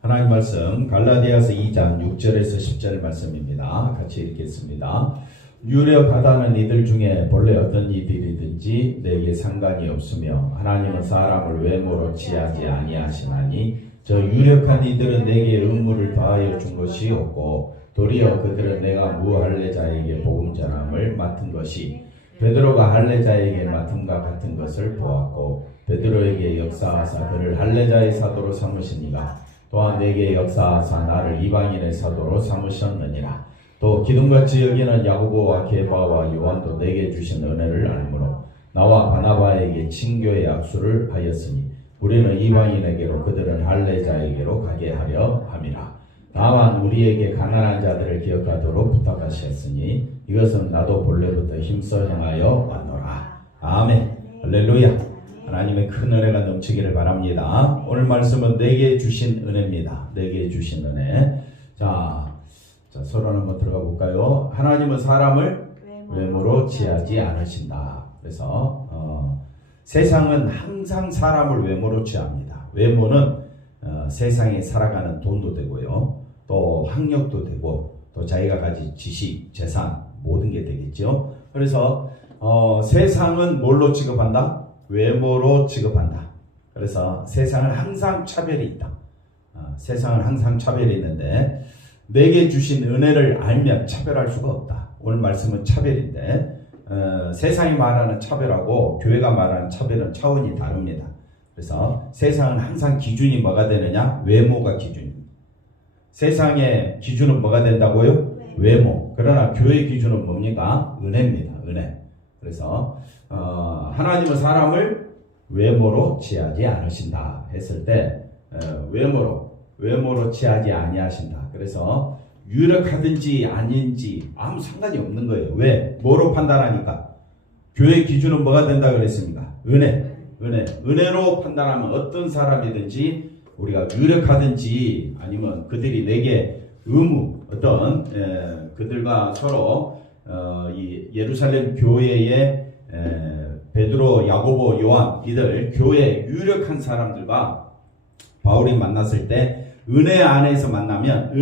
하나님 말씀 갈라디아서 2장 6절에서 10절 말씀입니다. 같이 읽겠습니다. 유력하다는 이들 중에 본래 어떤 이들이든지 내게 상관이 없으며 하나님은 사람을 외모로 취하지 아니하시나니 저 유력한 이들은 내게 의무를 더하여 준 것이 없고 도리어 그들은 내가 무할례자에게 복음 전함을 맡은 것이 베드로가 할례자에게 맡음과 같은 것을 보았고 베드로에게 역사하사 그를 할례자의 사도로 삼으시니가 또한 내게 역사하사 나를 이방인의 사도로 삼으셨느니라. 또 기둥같이 여기는 야고보와 게바와 요한도 내게 주신 은혜를 알므로 나와 바나바에게 친교의 악수를 하였으니 우리는 이방인에게로 그들은 할례자에게로 가게 하려 함이라. 다만 우리에게 가난한 자들을 기억하도록 부탁하셨으니 이것은 나도 본래부터 힘써 행하여 왔노라. 아멘. 할렐루야. 하나님의 큰 은혜가 넘치기를 바랍니다. 오늘 말씀은 내게 주신 은혜입니다. 내게 주신 은혜. 자, 서론 한번 들어가 볼까요? 하나님은 사람을 외모로 취하지 않으신다. 그래서 세상은 항상 사람을 외모로 취합니다. 외모는 세상에 살아가는 돈도 되고요, 또 학력도 되고, 또 자기가 가진 지식, 재산 모든 게 되겠죠. 그래서 세상은 뭘로 취급한다? 외모로 취급한다. 그래서 세상은 항상 차별이 있다. 세상은 항상 차별이 있는데 내게 주신 은혜를 알면 차별할 수가 없다. 오늘 말씀은 차별인데 세상이 말하는 차별하고 교회가 말하는 차별은 차원이 다릅니다. 그래서 세상은 항상 기준이 뭐가 되느냐? 외모가 기준입니다. 세상의 기준은 뭐가 된다고요? 외모. 그러나 교회 기준은 뭡니까? 은혜입니다. 은혜. 그래서 하나님은 사람을 외모로 취하지 않으신다 했을 때 외모로 취하지 아니하신다. 그래서 유력하든지 아닌지 아무 상관이 없는 거예요. 왜? 뭐로 판단하니까? 교회 기준은 뭐가 된다 그랬습니까? 은혜로 판단하면 어떤 사람이든지 우리가 유력하든지 아니면 그들이 내게 의무 어떤 그들과 서로 이 예루살렘 교회의 베드로, 야고보, 요한 이들 교회 유력한 사람들과 바울이 만났을 때 은혜 안에서 만나면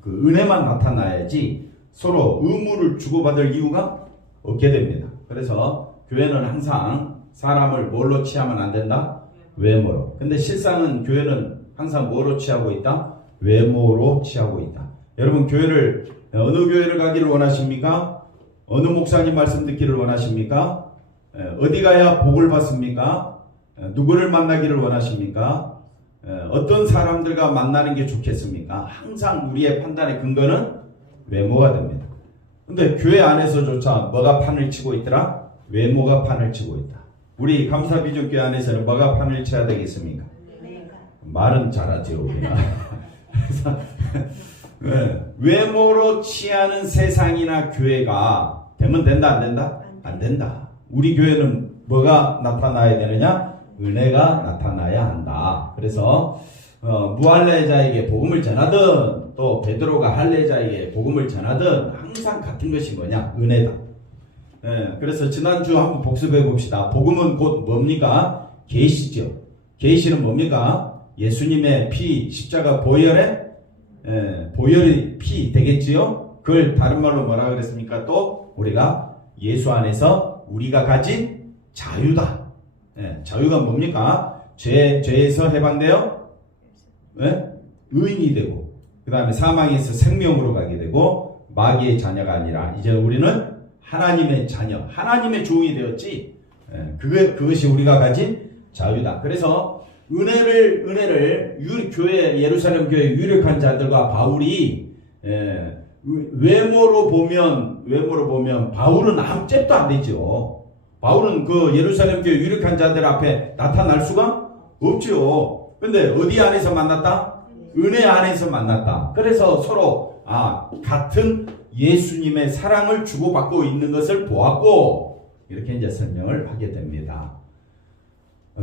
그 은혜만 나타나야지 서로 의무를 주고받을 이유가 없게 됩니다. 그래서 교회는 항상 사람을 뭘로 취하면 안 된다? 외모로. 근데 실상은 교회는 항상 뭐로 취하고 있다? 외모로 취하고 있다. 여러분 어느 교회를 가기를 원하십니까? 어느 목사님 말씀 듣기를 원하십니까? 어디 가야 복을 받습니까? 누구를 만나기를 원하십니까? 어떤 사람들과 만나는 게 좋겠습니까? 항상 우리의 판단의 근거는 외모가 됩니다. 근데 교회 안에서조차 뭐가 판을 치고 있더라? 외모가 판을 치고 있다. 우리 감사비전교회 안에서는 뭐가 판을 쳐야 되겠습니까? 말은 잘하죠 우리가. 그래서 외모로 취하는 세상이나 교회가 되면 된다 안 된다? 안 된다. 우리 교회는 뭐가 나타나야 되느냐? 은혜가 나타나야 한다. 그래서 무할례자에게 복음을 전하든 또 베드로가 할례자에게 복음을 전하든 항상 같은 것이 뭐냐? 은혜다. 그래서 지난주 한번 복습해 봅시다. 복음은 곧 뭡니까? 계시죠. 계시는 뭡니까? 예수님의 피, 십자가 보혈의 보혈의 피 되겠지요? 그걸 다른 말로 뭐라 그랬습니까? 또 우리가 예수 안에서 우리가 가진 자유다. 자유가 뭡니까? 죄에서 해방되어 의인이 되고 그 다음에 사망에서 생명으로 가게 되고 마귀의 자녀가 아니라 이제 우리는 하나님의 자녀, 하나님의 종이 되었지. 그것이 우리가 가진 자유다. 그래서 은혜를 교회 예루살렘 교회 유력한 자들과 바울이 외모로 보면 바울은 아무 잽도 안 되죠. 바울은 그 예루살렘 교회 유력한 자들 앞에 나타날 수가 없죠. 근데 어디 안에서 만났다? 은혜 안에서 만났다. 그래서 서로 같은 예수님의 사랑을 주고받고 있는 것을 보았고 이렇게 이제 설명을 하게 됩니다.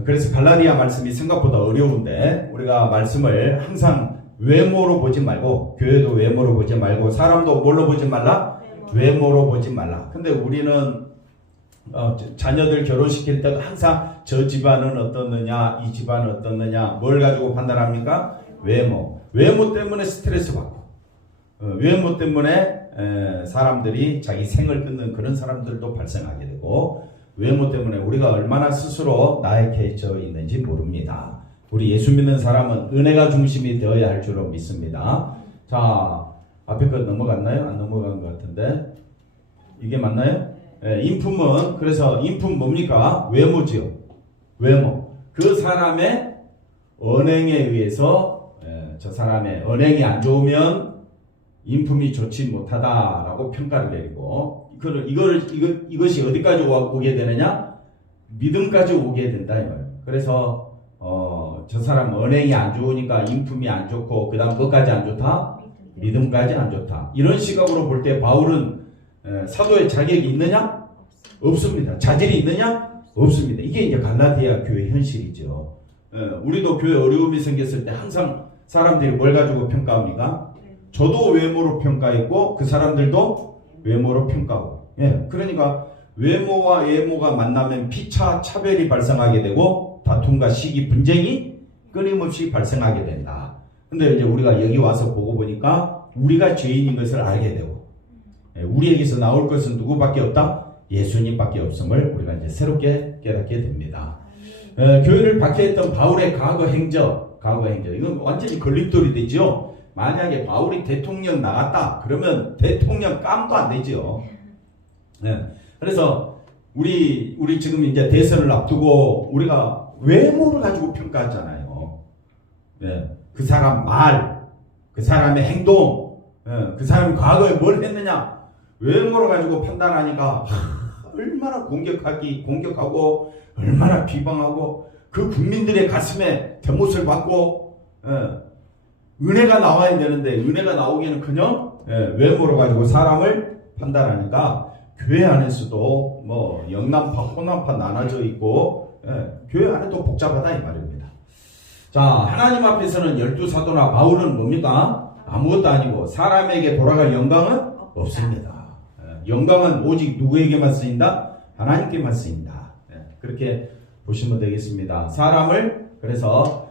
그래서 갈라디아 말씀이 생각보다 어려운데 우리가 말씀을 항상 외모로 보지 말고 교회도 외모로 보지 말고 사람도 뭘로 보지 말라? 외모로 보지 말라. 근데 우리는 자녀들 결혼시킬 때도 항상 저 집안은 어떻느냐, 이 집안은 어떻느냐, 뭘 가지고 판단합니까? 외모 때문에 스트레스 받고, 외모 때문에 사람들이 자기 생을 끊는 그런 사람들도 발생하게 되고, 외모 때문에 우리가 얼마나 스스로 나약해져 있는지 모릅니다. 우리 예수 믿는 사람은 은혜가 중심이 되어야 할 줄로 믿습니다. 자, 앞에 거 넘어갔나요? 안 넘어간 것 같은데 이게 맞나요? 인품은, 그래서 인품 뭡니까? 외모지요. 외모. 그 사람의 언행에 의해서 저 사람의 언행이 안 좋으면 인품이 좋지 못하다라고 평가를 내리고, 이것이 어디까지 오게 되느냐? 믿음까지 오게 된다 이 말이에요. 그래서 저 사람 언행이 안 좋으니까 인품이 안 좋고 그 다음 뭐까지 안 좋다? 믿음까지 안 좋다. 이런 시각으로 볼 때 바울은 사도의 자격이 있느냐? 없습니다. 자질이 있느냐? 없습니다. 이게 이제 갈라디아 교회 현실이죠. 우리도 교회 어려움이 생겼을 때 항상 사람들이 뭘 가지고 평가합니까? 저도 외모로 평가했고 그 사람들도 외모로 평가하고. 그러니까 외모와 외모가 만나면 피차 차별이 발생하게 되고 다툼과 시기 분쟁이 끊임없이 발생하게 된다. 근데 이제 우리가 여기 와서 보고 보니까 우리가 죄인인 것을 알게 되고, 우리에게서 나올 것은 누구밖에 없다? 예수님밖에 없음을 우리가 이제 새롭게 깨닫게 됩니다. 교회를 박해했던 바울의 과거 행적, 이건 완전히 걸림돌이 되죠. 만약에 바울이 대통령 나갔다 그러면 대통령 깜도 안 되죠. 그래서 우리 지금 이제 대선을 앞두고 우리가 외모를 가지고 평가하잖아요. 그 사람 말, 그 사람의 행동, 그 사람이 과거에 뭘 했느냐, 외모를 가지고 판단하니까 얼마나 공격하고 얼마나 비방하고 그 국민들의 가슴에 대못을 받고, 은혜가 나와야 되는데 은혜가 나오기는커녕 외모로 가지고 사람을 판단하니까 교회 안에서도 뭐 영남파 호남파 나눠져 있고, 교회 안에도 복잡하다 이 말입니다. 자, 하나님 앞에서는 12사도나 바울은 뭡니까? 아무것도 아니고 사람에게 돌아갈 영광은 없습니다. 영광은 오직 누구에게만 쓰인다? 하나님께만 쓰인다. 그렇게 보시면 되겠습니다. 사람을, 그래서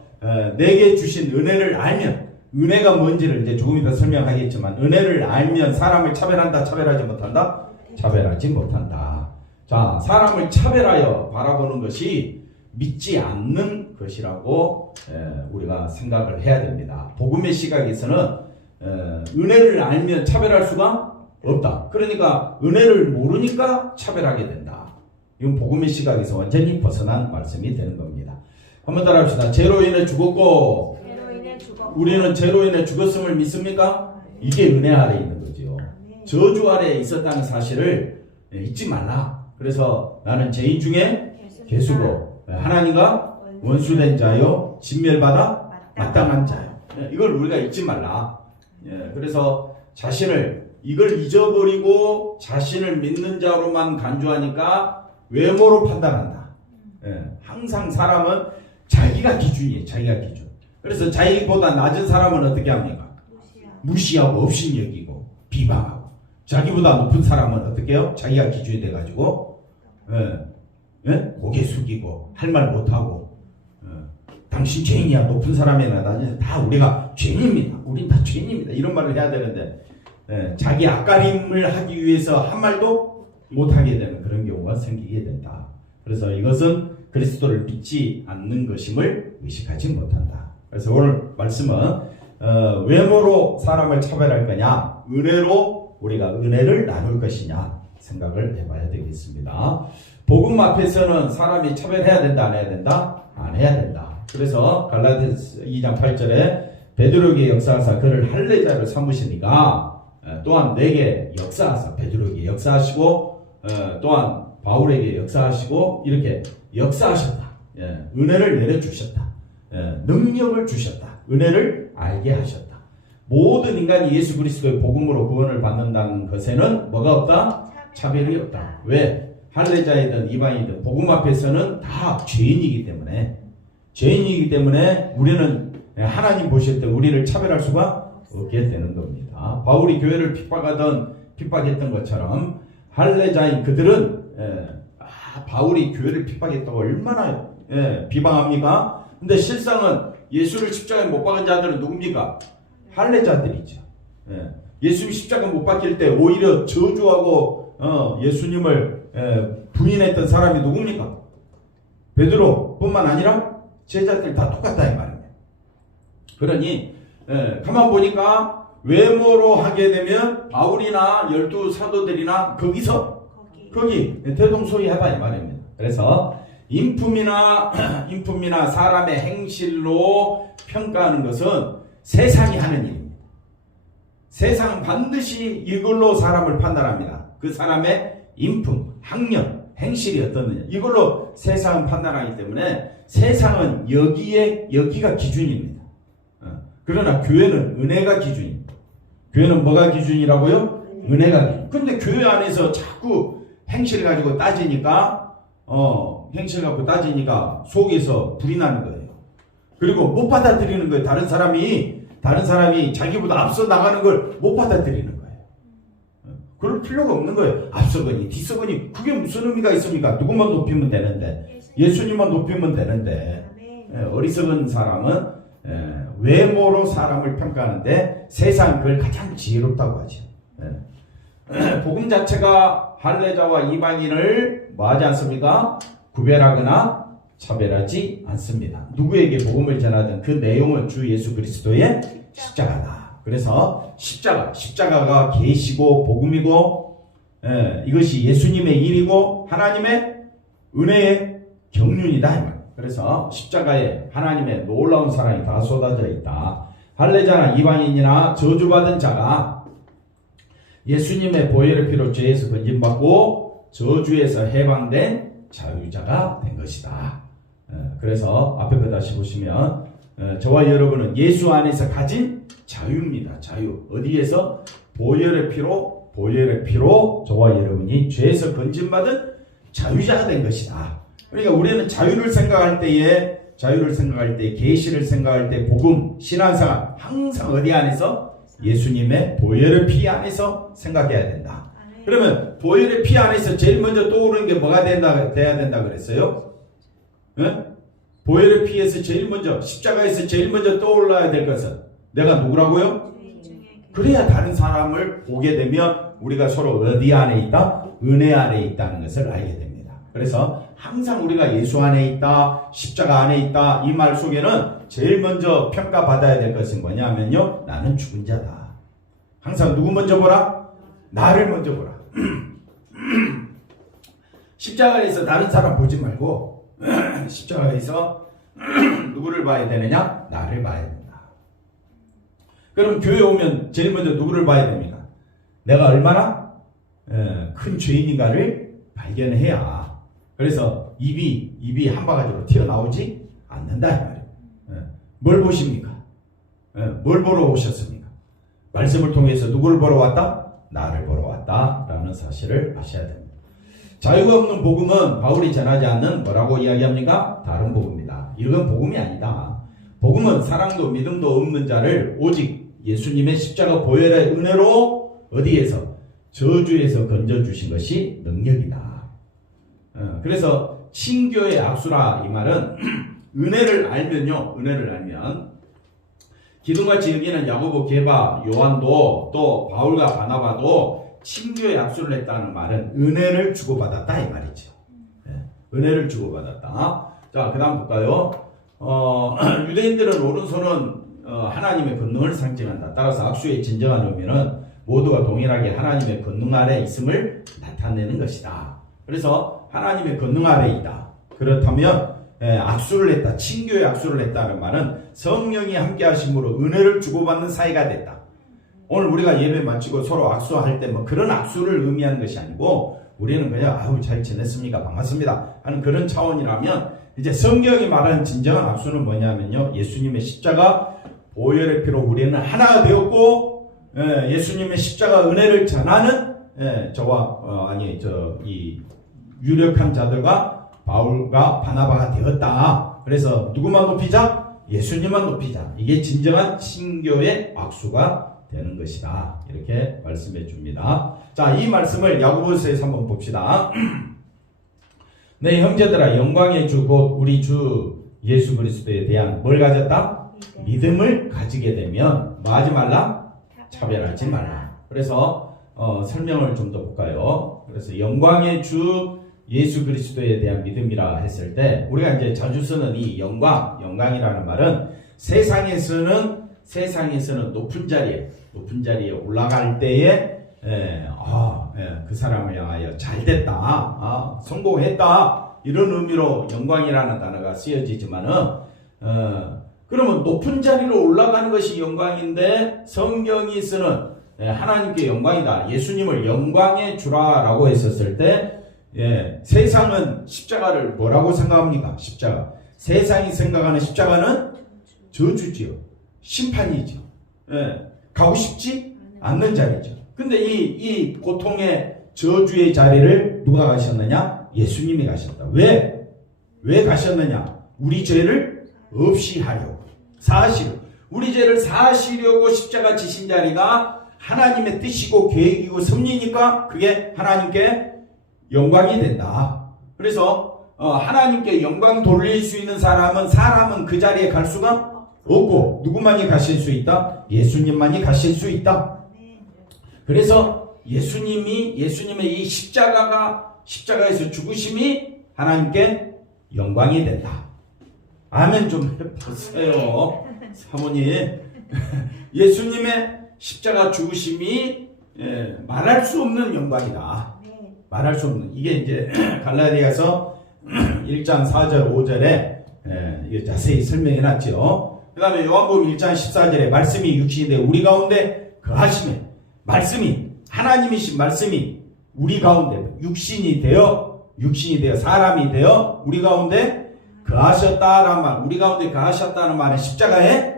내게 주신 은혜를 알면, 은혜가 뭔지를 이제 조금 이따 설명하겠지만, 은혜를 알면 사람을 차별한다, 차별하지 못한다? 차별하지 못한다. 자, 사람을 차별하여 바라보는 것이 믿지 않는 것이라고 우리가 생각을 해야 됩니다. 복음의 시각에서는 은혜를 알면 차별할 수가 없다. 그러니까 은혜를 모르니까 차별하게 된다. 이건 복음의 시각에서 완전히 벗어난 말씀이 되는 겁니다. 한번 따라합시다. 죄로 인해 죽었고 우리는 죄로 인해 죽었음을 믿습니까? 이게 은혜 아래에 있는 거죠. 저주 아래에 있었다는 사실을 잊지 말라. 그래서 나는 죄인 중에 괴수고 하나님과 원수된 자요 진멸받아 마땅한 자요. 이걸 우리가 잊지 말라. 그래서 자신을 이걸 잊어버리고 자신을 믿는 자로만 간주하니까 외모로 판단한다. 항상 사람은 자기가 기준이에요. 자기가 기준. 그래서 자기보다 낮은 사람은 어떻게 합니까? 무시하고 업신여기고 비방하고, 자기보다 높은 사람은 어떻게 해요? 자기가 기준이 돼가지고 고개 숙이고 할 말 못하고, 당신 죄인이야, 높은 사람이나 낮은, 다 우리가 죄인입니다. 우린 다 죄인입니다. 이런 말을 해야 되는데 자기 앞가림을 하기 위해서 한 말도 못하게 되는 그런 경우가 생기게 된다. 그래서 이것은 그리스도를 믿지 않는 것임을 의식하지 못한다. 그래서 오늘 말씀은 외모로 사람을 차별할 거냐, 은혜로 우리가 은혜를 나눌 것이냐 생각을 해봐야 되겠습니다. 복음 앞에서는 사람이 차별해야 된다, 안 해야 된다? 안 해야 된다. 그래서 갈라디아서 2장 8절에 베드로에게 역사하사 그를 할례자로 삼으시니까 또한 내게 역사하사, 베드로에게 역사하시고 또한 바울에게 역사하시고 이렇게 역사하셨다. 은혜를 내려주셨다. 능력을 주셨다. 은혜를 알게 하셨다. 모든 인간이 예수 그리스도의 복음으로 구원을 받는다는 것에는 뭐가 없다? 차별이 없다. 왜? 할례자이든 이방이든 복음 앞에서는 다 죄인이기 때문에 우리는 하나님 보실 때 우리를 차별할 수가 없게 되는 겁니다. 바울이 교회를 핍박했던 것처럼 할례자인 그들은 바울이 교회를 핍박했다고 얼마나 비방합니까? 근데 실상은 예수를 십자가에 못 박은 자들은 누굽니까? 할례자들이죠. 예수님 십자가 못 박힐 때 오히려 저주하고 예수님을 부인했던 사람이 누굽니까? 베드로뿐만 아니라 제자들 다 똑같다 이 말입니다. 그러니 가만 보니까 외모로 하게 되면 바울이나 12 사도들이나 거기 대동소이하다 이 말입니다. 그래서 인품이나 사람의 행실로 평가하는 것은 세상이 하는 일입니다. 세상은 반드시 이걸로 사람을 판단합니다. 그 사람의 인품, 학력, 행실이 어떻느냐 이걸로 세상은 판단하기 때문에 세상은 여기가 기준입니다. 그러나 교회는 은혜가 기준입니다. 교회는 뭐가 기준이라고요? 은혜가 기준. 근데 교회 안에서 자꾸 행실 가지고 따지니까 속에서 불이 나는 거예요. 그리고 못 받아들이는 거예요. 다른 사람이 자기보다 앞서 나가는 걸 못 받아들이는 거예요. 그럴 필요가 없는 거예요. 앞서거니 뒤서거니 그게 무슨 의미가 있습니까? 누구만 높이면 되는데 예수님만 높이면 되는데 어리석은 사람은 외모로 사람을 평가하는데 세상 그걸 가장 지혜롭다고 하죠. 복음 자체가 할례자와 이방인을 뭐하지 않습니까? 구별하거나 차별하지 않습니다. 누구에게 복음을 전하든 그 내용은 주 예수 그리스도의 십자가다. 그래서 십자가가 계시고 복음이고 이것이 예수님의 일이고 하나님의 은혜의 경륜이다. 그래서 십자가에 하나님의 놀라운 사랑이 다 쏟아져 있다. 할례자나 이방인이나 저주받은 자가 예수님의 보혈의 피로 죄에서 건진받고 저주에서 해방된 자유자가 된 것이다. 그래서 앞에 거 다시 보시면 저와 여러분은 예수 안에서 가진 자유입니다. 자유. 어디에서? 보혈의 피로 저와 여러분이 죄에서 건진받은 자유자가 된 것이다. 그러니까 우리는 자유를 생각할 때에 계시를 생각할 때 복음, 신앙생활 항상 어디 안에서? 예수님의 보혈의 피 안에서 생각해야 된다. 그러면 보혈의 피 안에서 제일 먼저 떠오르는 게 뭐가 돼야 된다 그랬어요? 보혈의 피에서 제일 먼저 십자가에서 제일 먼저 떠올라야 될 것은 내가 누구라고요? 그래야 다른 사람을 보게 되면 우리가 서로 어디 안에 있다? 은혜 안에 있다는 것을 알게 됩니다. 그래서 항상 우리가 예수 안에 있다, 십자가 안에 있다 이 말 속에는 제일 먼저 평가받아야 될 것은 뭐냐면요, 나는 죽은 자다. 항상 누구 먼저 보라? 나를 먼저 보라. 십자가에서 다른 사람 보지 말고 십자가에서 누구를 봐야 되느냐? 나를 봐야 된다. 그럼 교회 오면 제일 먼저 누구를 봐야 됩니까? 내가 얼마나 큰 죄인인가를 발견해야. 그래서 입이 한 바가지로 튀어나오지 않는다 이 말이에요. 뭘 보십니까? 뭘 보러 오셨습니까? 말씀을 통해서 누구를 보러 왔다? 나를 보러 왔다라는 사실을 아셔야 됩니다. 자유가 없는 복음은 바울이 전하지 않는 뭐라고 이야기합니까? 다른 복음이다. 이건 복음이 아니다. 복음은 사랑도 믿음도 없는 자를 오직 예수님의 십자가 보혈의 은혜로 어디에서? 저주에서 건져주신 것이 능력이다. 그래서 친교의 악수라 이 말은 은혜를 알면 기둥같이 여기는 야고보, 게바, 요한도 또 바울과 바나바도 친교의 악수를 했다는 말은 은혜를 주고받았다 이 말이죠. 은혜를 주고받았다. 자, 그 다음 볼까요? 유대인들은 오른손은 하나님의 권능을 상징한다. 따라서 악수의 진정한 의미는 모두가 동일하게 하나님의 권능 아래 있음을 나타내는 것이다. 그래서 하나님의 권능 아래 있다. 그렇다면 악수를 했다. 친교의 악수를 했다는 말은 성령이 함께 하심으로 은혜를 주고받는 사이가 됐다. 오늘 우리가 예배 마치고 서로 악수할 때 뭐 그런 악수를 의미하는 것이 아니고 우리는 그냥 아유 잘 지냈습니까? 반갑습니다 하는 그런 차원이라면 이제 성경이 말하는 진정한 악수는 뭐냐면요, 예수님의 십자가 보혈의 피로 우리는 하나가 되었고 예수님의 십자가 은혜를 전하는 이 유력한 자들과 바울과 바나바가 되었다. 그래서 누구만 높이자? 예수님만 높이자. 이게 진정한 친교의 악수가 되는 것이다. 이렇게 말씀해 줍니다. 자, 이 말씀을 야고보서에서 한번 봅시다. 내 형제들아 영광의 주 곧 우리 주 예수 그리스도에 대한 뭘 가졌다? 믿음을 가지게 되면 뭐 하지 말라? 차별하지 말라. 그래서 설명을 좀 더 볼까요? 그래서 영광의 주 예수 그리스도에 대한 믿음이라 했을 때 우리가 이제 자주 쓰는 이 영광이라는 말은 세상에서는 높은 자리에 올라갈 때에 그 사람을 향하여 잘됐다, 성공했다 이런 의미로 영광이라는 단어가 쓰여지지만은 그러면 높은 자리로 올라가는 것이 영광인데 성경이 쓰는 하나님께 영광이다, 예수님을 영광의 주라라고 했었을 때 세상은 십자가를 뭐라고 생각합니까? 십자가. 세상이 생각하는 십자가는 저주지요, 심판이죠. 가고 싶지 않는 자리죠. 근데 이 고통의 저주의 자리를 누가 가셨느냐? 예수님이 가셨다. 왜 가셨느냐? 우리 죄를 없이 하려고, 사하시려고. 우리 죄를 사하시려고 십자가 지신 자리가 하나님의 뜻이고 계획이고 섭리니까 그게 하나님께 영광이 된다. 그래서 하나님께 영광 돌릴 수 있는 사람은 그 자리에 갈 수가 없고 누구만이 가실 수 있다? 예수님만이 가실 수 있다. 그래서 예수님의 이 십자가에서 죽으심이 하나님께 영광이 된다. 아멘 좀 해보세요. 사모님. 예수님의 십자가 죽으심이 말할 수 없는 영광이다. 말할 수 없는. 이게 이제 갈라디아서 1장 4절 5절에 자세히 설명해 놨죠. 그 다음에 요한복음 1장 14절에 말씀이 육신이 되어 우리 가운데 거하시매, 말씀이 하나님이신 말씀이 우리 가운데 육신이 되어 사람이 되어 우리 가운데 거하셨다라는 말, 우리 가운데 거하셨다는 말은 십자가에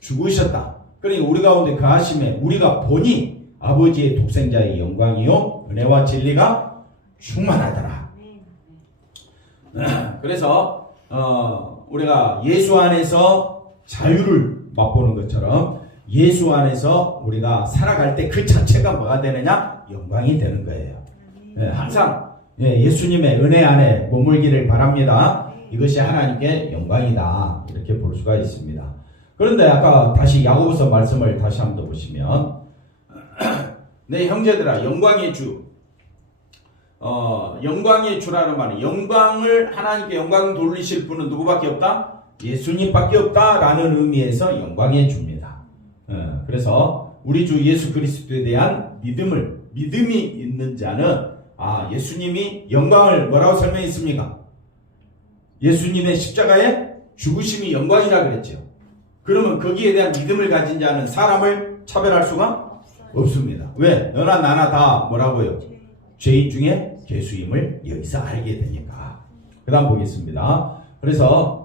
죽으셨다. 그러니까 우리 가운데 거하심에 우리가 보니 아버지의 독생자의 영광이요 은혜와 진리가 충만하더라. 그래서 우리가 예수 안에서 자유를 맛보는 것처럼 예수 안에서 우리가 살아갈 때 그 자체가 뭐가 되느냐? 영광이 되는 거예요. 항상 예수님의 은혜 안에 머물기를 바랍니다. 이것이 하나님께 영광이다. 이렇게 볼 수가 있습니다. 그런데 아까 다시 야고보서 말씀을 다시 한번 보시면 내 형제들아 영광의 주, 영광의 주라는 말은 영광을 하나님께 영광 돌리실 분은 누구밖에 없다? 예수님밖에 없다라는 의미에서 영광의 주입니다. 그래서 우리 주 예수 그리스도에 대한 믿음이 있는 자는 예수님이 영광을 뭐라고 설명했습니까? 예수님의 십자가의 죽으심이 영광이라 그랬죠. 그러면 거기에 대한 믿음을 가진 자는 사람을 차별할 수가 없습니다. 왜? 너나 나나 다 뭐라고요? 죄인 중에 괴수임을 여기서 알게 되니까. 그 다음 보겠습니다. 그래서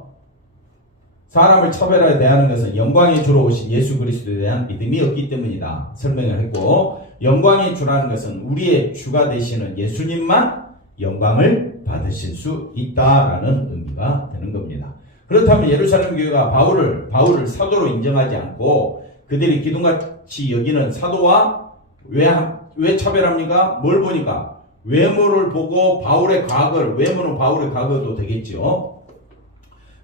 사람을 차별하여 대하는 것은 영광의 주로 오신 예수 그리스도에 대한 믿음이 없기 때문이다. 설명을 했고, 영광의 주라는 것은 우리의 주가 되시는 예수님만 영광을 받으실 수 있다라는 의미가 되는 겁니다. 그렇다면 예루살렘 교회가 바울을 사도로 인정하지 않고 그들이 기둥같이 여기는 사도와 왜 차별합니까? 뭘 보니까? 외모를 보고 바울의 과거를, 외모는 바울의 과거도 되겠죠.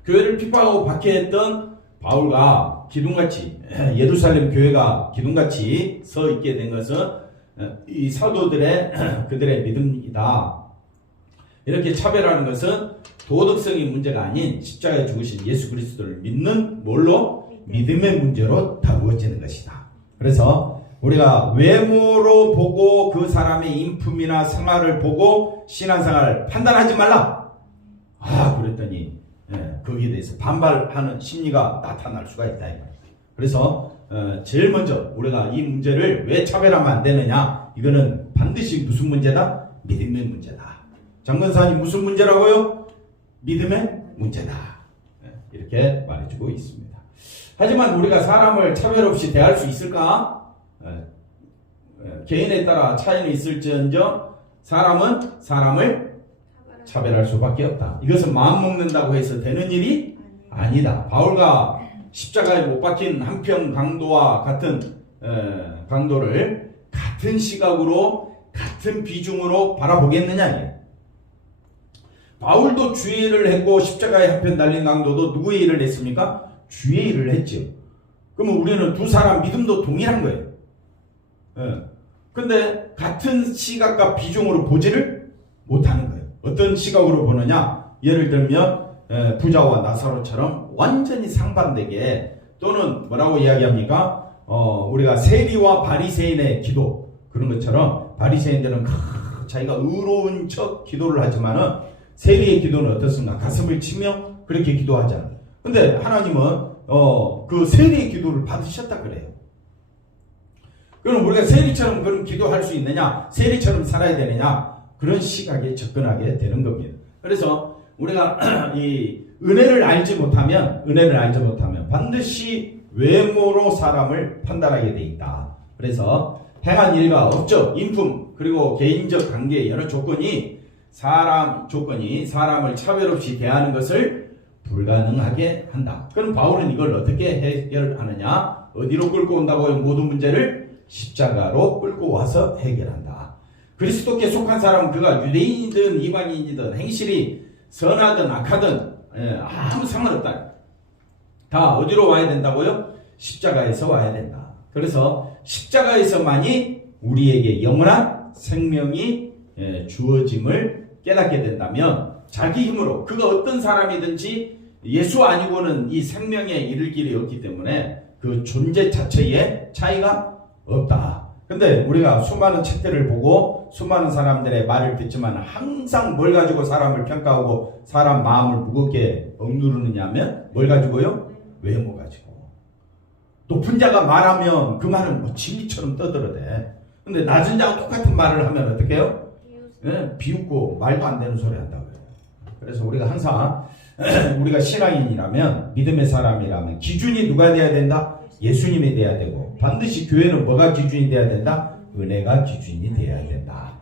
교회를 핍박하고 박해했던 바울과 기둥같이, 예루살렘 교회가 기둥같이 서 있게 된 것은 이 사도들의 그들의 믿음이다. 이렇게 차별하는 것은 도덕성의 문제가 아닌 십자가에 죽으신 예수 그리스도를 믿는 뭘로? 믿음의 문제로 다루어지는 것이다. 그래서 우리가 외모로 보고 그 사람의 인품이나 생활을 보고 신앙생활을 판단하지 말라. 그랬더니 거기에 대해서 반발하는 심리가 나타날 수가 있다. 그래서 제일 먼저 우리가 이 문제를 왜 차별하면 안 되느냐? 이거는 반드시 무슨 문제다? 믿음의 문제다. 장건사님 무슨 문제라고요? 믿음의 문제다. 이렇게 말해주고 있습니다. 하지만 우리가 사람을 차별 없이 대할 수 있을까? 개인에 따라 차이는 있을지언정 사람은 사람을 차별할 수밖에 없다. 이것은 마음 먹는다고 해서 되는 일이 아니다. 바울과 십자가에 못 박힌 한평 강도와 같은 강도를 같은 시각으로 같은 비중으로 바라보겠느냐. 바울도 주의 일을 했고 십자가에 한편 달린 강도도 누구의 일을 했습니까? 주의 일을 했죠. 그러면 우리는 두 사람 믿음도 동일한 거예요. 근데 같은 시각과 비중으로 보지를 못하는 거예요. 어떤 시각으로 보느냐? 예를 들면 부자와 나사로처럼 완전히 상반되게, 또는 뭐라고 이야기합니까? 우리가 세리와 바리새인의 기도, 그런 것처럼 바리새인들은 자기가 의로운 척 기도를 하지만은 세리의 기도는 어떻습니까? 가슴을 치며 그렇게 기도하잖아요. 근데 하나님은 그 세리의 기도를 받으셨다 그래요. 그럼 우리가 세리처럼 그런 기도할 수 있느냐? 세리처럼 살아야 되느냐? 그런 시각에 접근하게 되는 겁니다. 그래서 우리가 이 은혜를 알지 못하면 반드시 외모로 사람을 판단하게 돼 있다. 그래서 행한 일과 업적, 인품, 그리고 개인적 관계 여러 조건이 사람을 차별 없이 대하는 것을 불가능하게 한다. 그럼 바울은 이걸 어떻게 해결하느냐? 어디로 끌고 온다고요? 모든 문제를 십자가로 끌고 와서 해결한다. 그리스도께 속한 사람은 그가 유대인이든 이방인이든 행실이 선하든 악하든 아무 상관없다. 다 어디로 와야 된다고요? 십자가에서 와야 된다. 그래서 십자가에서만이 우리에게 영원한 생명이 주어짐을 깨닫게 된다면, 자기 힘으로 그가 어떤 사람이든지 예수 아니고는 이 생명에 이를 길이 없기 때문에 그 존재 자체에 차이가 없다. 근데 우리가 수많은 책들을 보고 수많은 사람들의 말을 듣지만 항상 뭘 가지고 사람을 평가하고 사람 마음을 무겁게 억누르느냐면 뭘 가지고요? 외모 가지고. 높은 자가 말하면 그 말은 뭐 진리처럼 떠들어대. 근데 낮은 자가 똑같은 말을 하면 어떻게 해요? 비웃고 말도 안 되는 소리 한다고 해요. 그래서 우리가 항상 우리가 신앙인이라면, 믿음의 사람이라면 기준이 누가 돼야 된다? 예수님이 돼야 되고, 반드시 교회는 뭐가 기준이 돼야 된다? 은혜가 기준이 돼야 된다.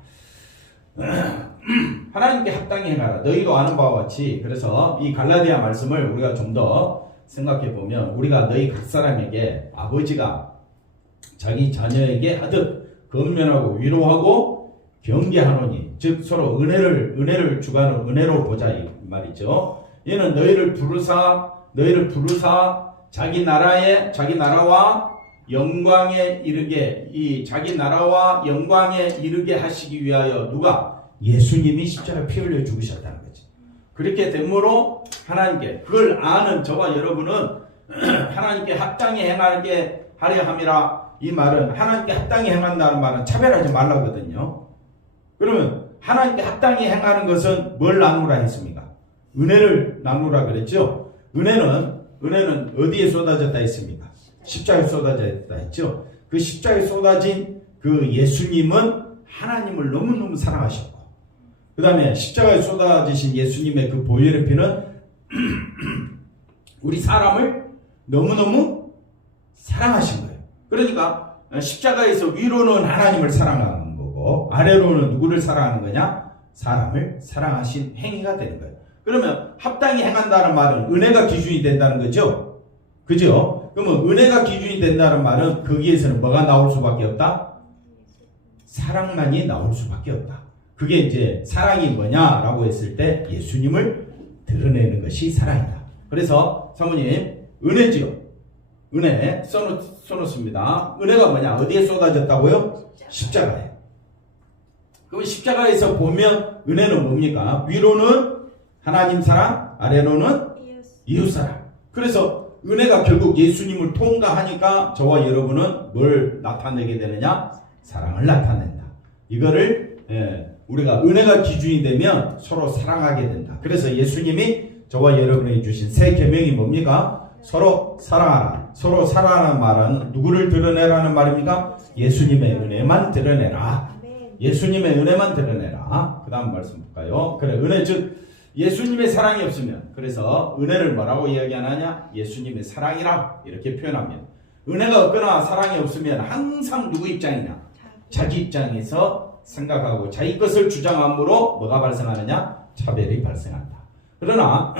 하나님께 합당히 행하라. 너희도 아는 바와 같이. 그래서 이 갈라디아 말씀을 우리가 좀 더 생각해 보면, 우리가 너희 각 사람에게 아버지가 자기 자녀에게 하듯 건면하고 위로하고 경계하노니, 즉 서로 은혜를 주관으로 은혜로 보자 이 말이죠. 이는 너희를 부르사 자기 나라와 영광에 이르게, 이 자기 나라와 영광에 이르게 하시기 위하여 누가? 예수님이 십자가에 피 흘려 죽으셨다는 거지. 그렇게 되므로 하나님께, 그걸 아는 저와 여러분은 하나님께 합당히 행하게 하려 함이라. 이 말은, 하나님께 합당히 행한다는 말은 차별하지 말라거든요. 그러면 하나님께 합당히 행하는 것은 뭘 나누라 했습니까? 은혜를 나누라 그랬죠. 은혜는 어디에 쏟아졌다 했습니까? 십자가에 쏟아졌다 했죠. 그 십자가에 쏟아진 그 예수님은 하나님을 너무너무 사랑하셨고, 그 다음에 십자가에 쏟아지신 예수님의 그 보혈의 피는 우리 사람을 너무너무 사랑하신 거예요. 그러니까 십자가에서 위로는 하나님을 사랑하는 거고, 아래로는 누구를 사랑하는 거냐? 사람을 사랑하신 행위가 되는 거예요. 그러면 합당히 행한다는 말은 은혜가 기준이 된다는 거죠. 그죠? 그러면 은혜가 기준이 된다는 말은 거기에서는 뭐가 나올 수밖에 없다? 사랑만이 나올 수밖에 없다. 그게 이제 사랑이 뭐냐라고 했을 때 예수님을 드러내는 것이 사랑이다. 그래서 사모님, 은혜지요. 은혜 써놓습니다. 은혜가 뭐냐? 어디에 쏟아졌다고요? 십자가에. 그럼 십자가에서 보면 은혜는 뭡니까? 위로는 하나님 사랑, 아래로는 이웃 사랑. 그래서 은혜가 결국 예수님을 통과하니까 저와 여러분은 뭘 나타내게 되느냐? 사랑을 나타낸다. 이거를 우리가 은혜가 기준이 되면 서로 사랑하게 된다. 그래서 예수님이 저와 여러분에게 주신 새 계명이 뭡니까? 서로 사랑하라. 서로 사랑하는 말은 누구를 드러내라는 말입니까? 예수님의 은혜만 드러내라. 예수님의 은혜만 드러내라. 그 다음 말씀 볼까요? 그래, 은혜 즉 예수님의 사랑이 없으면, 그래서 은혜를 뭐라고 이야기하느냐? 예수님의 사랑이라 이렇게 표현합니다. 은혜가 없거나 사랑이 없으면 항상 누구 입장이냐? 자기 입장에서 생각하고 자기 것을 주장함으로 뭐가 발생하느냐? 차별이 발생한다. 그러나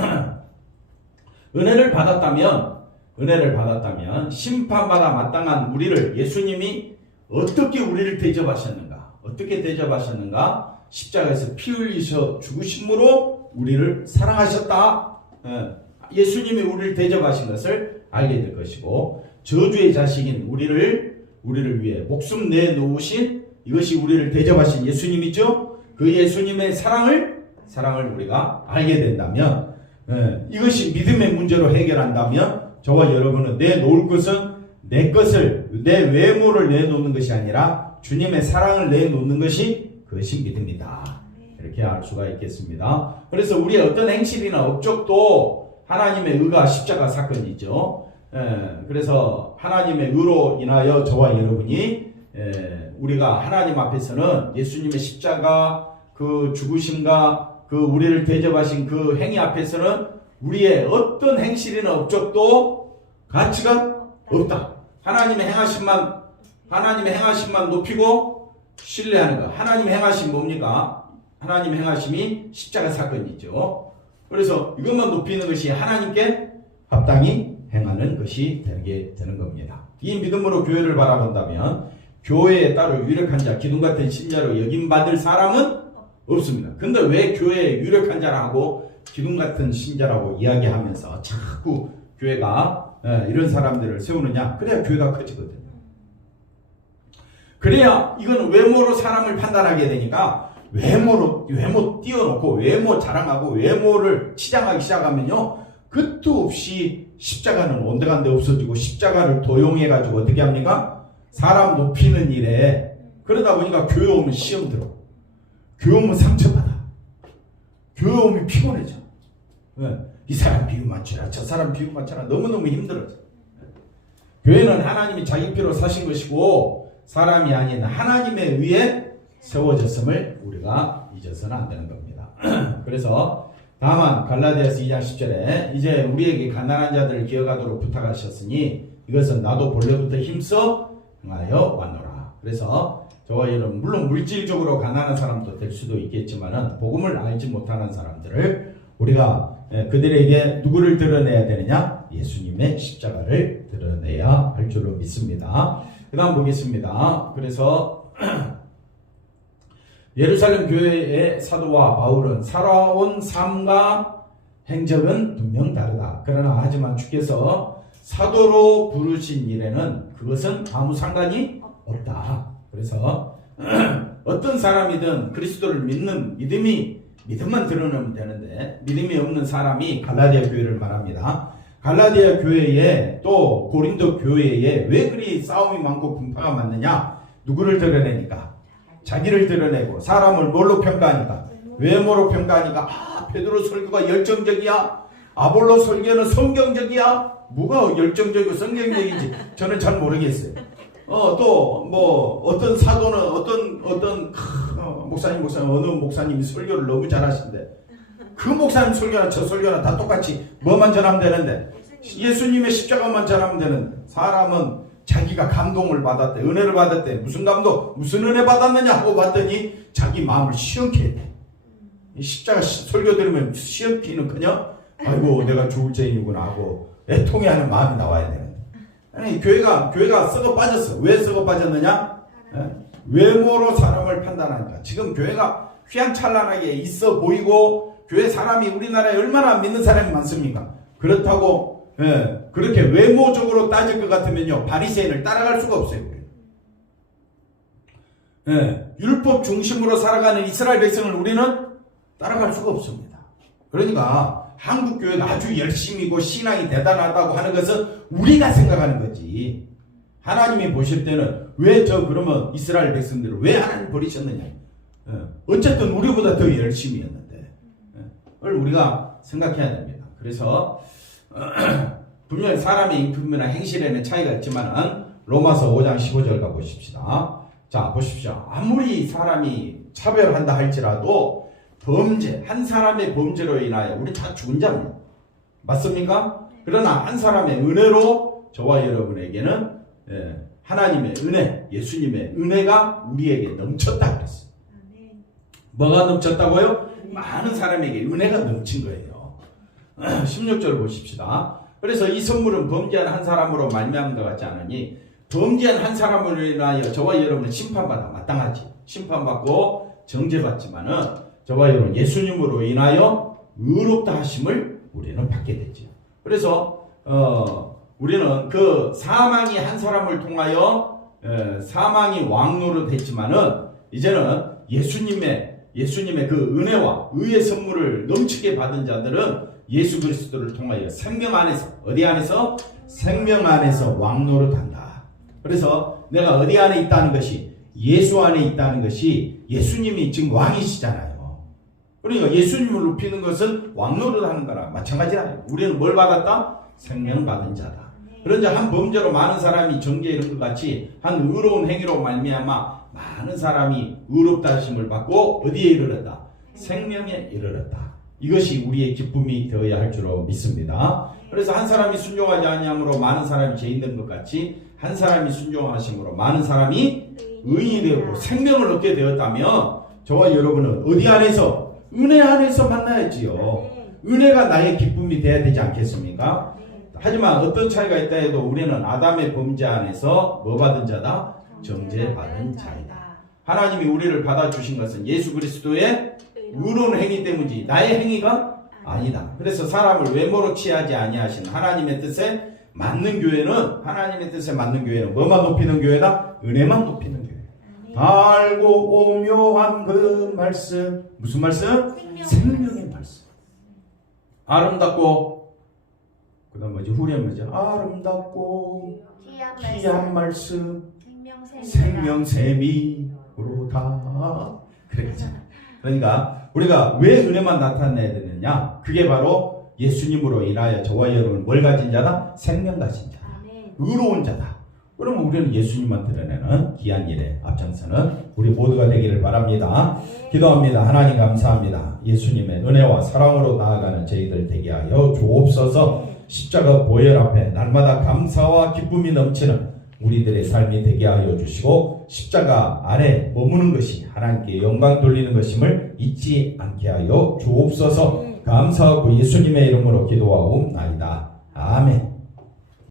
은혜를 받았다면 심판받아 마땅한 우리를 예수님이 어떻게 우리를 대접하셨는가? 십자가에서 피 흘리셔 죽으심으로 우리를 사랑하셨다. 예수님이 우리를 대접하신 것을 알게 될 것이고, 저주의 자식인 우리를 위해 목숨 내놓으신, 이것이 우리를 대접하신 예수님이죠. 그 예수님의 사랑을 우리가 알게 된다면, 이것이 믿음의 문제로 해결한다면, 저와 여러분은 내놓을 것은 내 외모를 내놓는 것이 아니라 주님의 사랑을 내놓는 것이 그것이 믿음이다. 이렇게 알 수가 있겠습니다. 그래서 우리의 어떤 행실이나 업적도 하나님의 의가 십자가 사건이죠. 그래서 하나님의 의로 인하여 저와 여러분이 우리가 하나님 앞에서는 예수님의 십자가 그 죽으심과 그 우리를 대접하신 그 행위 앞에서는 우리의 어떤 행실이나 업적도 가치가 없다. 하나님의 행하심만 높이고 신뢰하는 것. 하나님의 행하심 뭡니까? 하나님의 행하심이 십자가 사건이죠. 그래서 이것만 높이는 것이 하나님께 합당히 행하는 것이 되게 되는 겁니다. 이 믿음으로 교회를 바라본다면 교회에 따로 유력한 자, 기둥 같은 신자로 여김받을 사람은 없습니다. 근데 왜 교회에 유력한 자라고 기둥 같은 신자라고 이야기하면서 자꾸 교회가 이런 사람들을 세우느냐? 그래야 교회가 커지거든요. 그래야 이건 외모로 사람을 판단하게 되니까 외모 띄워놓고 외모 자랑하고 외모를 치장하기 시작하면요, 끝도 없이 십자가는 온데간데 없어지고 십자가를 도용해가지고 어떻게 합니까? 사람 높이는 일에, 그러다 보니까 교회 오면 시험 들어, 교회 오면 상처받아, 교회 오면 피곤해져. 이 사람 비유 맞춰라, 저 사람 비유 맞춰라, 너무너무 힘들어져. 교회는 하나님이 자기 피로 사신 것이고 사람이 아닌 하나님에 의해 세워졌음을 우리가 잊어서는 안 되는 겁니다. 그래서 다만 갈라디아서 2장 10절에 이제 우리에게 가난한 자들을 기억하도록 부탁하셨으니 이것은 나도 본래부터 힘써 행하여 왔노라. 그래서 저와 여러분, 물론 물질적으로 가난한 사람도 될 수도 있겠지만은 복음을 알지 못하는 사람들을 우리가 그들에게 누구를 드러내야 되느냐? 예수님의 십자가를 드러내야 할 줄로 믿습니다. 그 다음 보겠습니다. 그래서 예루살렘 교회의 사도와 바울은 살아온 삶과 행적은 분명 다르다. 그러나 하지만 주께서 사도로 부르신 일에는 그것은 아무 상관이 없다. 그래서 어떤 사람이든 그리스도를 믿는 믿음만 드러내면 되는데, 믿음이 없는 사람이 갈라디아 교회를 말합니다. 갈라디아 교회에 또 고린도 교회에 왜 그리 싸움이 많고 분파가 많느냐? 누구를 드러내니까? 자기를 드러내고, 사람을 뭘로 평가하니까? 외모로 평가하니까. 베드로 설교가 열정적이야, 아볼로 설교는 성경적이야. 뭐가 열정적이고 성경적인지 저는 잘 모르겠어요. 또 뭐 어떤 사도는 어떤 목사님 어느 목사님이 설교를 너무 잘하신대. 그 목사님 설교나 저 설교나 다 똑같이 뭐만 전하면 되는데, 예수님의 십자가만 전하면 되는데, 사람은 자기가 감동을 받았대, 은혜를 받았대. 무슨 감동, 무슨 은혜 받았느냐 하고 봤더니 자기 마음을 시험케 했대. 십자가 설교 들으면 시험키는커녕 아이고 내가 죽을 죄인이구나 하고 애통해하는 마음이 나와야 되는데, 아니 교회가 썩어 빠졌어. 왜 썩어 빠졌느냐? 외모로 사람을 판단하니까. 지금 교회가 휘황찬란하게 있어 보이고, 교회 사람이 우리나라에 얼마나 믿는 사람이 많습니까? 그렇다고 그렇게 외모적으로 따질 것 같으면요, 바리새인을 따라갈 수가 없어요. 율법 중심으로 살아가는 이스라엘 백성을 우리는 따라갈 수가 없습니다. 그러니까 한국 교회가 아주 열심이고 신앙이 대단하다고 하는 것은 우리가 생각하는 거지, 하나님이 보실 때는 왜 그러면 이스라엘 백성들을 왜 하나님 버리셨느냐? 어쨌든 우리보다 더 열심히 했는데, 그걸 우리가 생각해야 됩니다. 그래서 분명히 사람의 인품이나 행실에는 차이가 있지만 로마서 5장 15절 가보십시다. 자, 보십시오. 아무리 사람이 차별한다 할지라도 한 사람의 범죄로 인하여 우리 다 죽은 자입니다. 맞습니까? 그러나 한 사람의 은혜로 저와 여러분에게는 하나님의 은혜, 예수님의 은혜가 우리에게 넘쳤다 그랬어요. 뭐가 넘쳤다고요? 많은 사람에게 은혜가 넘친 거예요. 16절 보십시다. 그래서 이 선물은 범죄한 한 사람으로 말미암은 것 같지 않으니, 범죄한 한 사람으로 인하여 저와 여러분은 심판받아 마땅하지. 심판받고 정죄받지만은 저와 여러분 예수님으로 인하여 의롭다 하심을 우리는 받게 되죠. 그래서 우리는 그 사망이 한 사람을 통하여 사망이 왕노릇 했지만은 이제는 예수님의 그 은혜와 의의 선물을 넘치게 받은 자들은 예수 그리스도를 통하여 생명 안에서, 어디 안에서? 생명 안에서 왕노릇 한다. 그래서 내가 어디 안에 있다는 것이, 예수 안에 있다는 것이, 예수님이 지금 왕이시잖아요. 그러니까 예수님을 높이는 것은 왕노릇 하는 거랑 마찬가지라. 우리는 뭘 받았다? 생명 받은 자다. 그런 자 한 범죄로 많은 사람이 정죄 이런 것 같이 한 의로운 행위로 말미암아 많은 사람이 의롭다 하심을 받고 어디에 이르렀다? 생명에 이르렀다. 이것이 우리의 기쁨이 되어야 할 줄로 믿습니다. 그래서 한 사람이 순종하지 아니함으로 많은 사람이 죄인된 것 같이 한 사람이 순종하심으로 많은 사람이 의인이 되었고 생명을 얻게 되었다면 저와 여러분은 어디 안에서? 은혜 안에서 만나야지요. 은혜가 나의 기쁨이 되어야 되지 않겠습니까? 하지만 어떤 차이가 있다 해도 우리는 아담의 범죄 안에서 뭐 받은 자다? 정죄받은 자이다. 하나님이 우리를 받아주신 것은 예수 그리스도의 의로운 행위 때문이지 나의 행위가 아니다. 그래서 사람을 외모로 취하지 아니하신 하나님의 뜻에 맞는 교회는 뭐만 높이는 교회다? 은혜만 높이는 교회. 달고 오묘한 그 말씀, 무슨 말씀? 생명의 말씀. 아름답고 그 다음 뭐지? 후렴 뭐지? 아름답고 귀한 말씀 생명샘이로다. 그러니까 우리가 왜 은혜만 나타내야 되느냐? 그게 바로 예수님으로 인하여 저와 여러분 뭘 가진 자다? 생명 가진 자다. 의로운 자다. 그러면 우리는 예수님만 드러내는 귀한 일에 앞장서는 우리 모두가 되기를 바랍니다. 기도합니다. 하나님 감사합니다. 예수님의 은혜와 사랑으로 나아가는 저희들 되게 하여 주옵소서. 십자가 보혈 앞에 날마다 감사와 기쁨이 넘치는 우리들의 삶이 되게 하여 주시고 십자가 아래 머무는 것이 하나님께 영광 돌리는 것임을 잊지 않게 하여 주옵소서. 감사하고 예수님의 이름으로 기도하옵나이다. 아멘.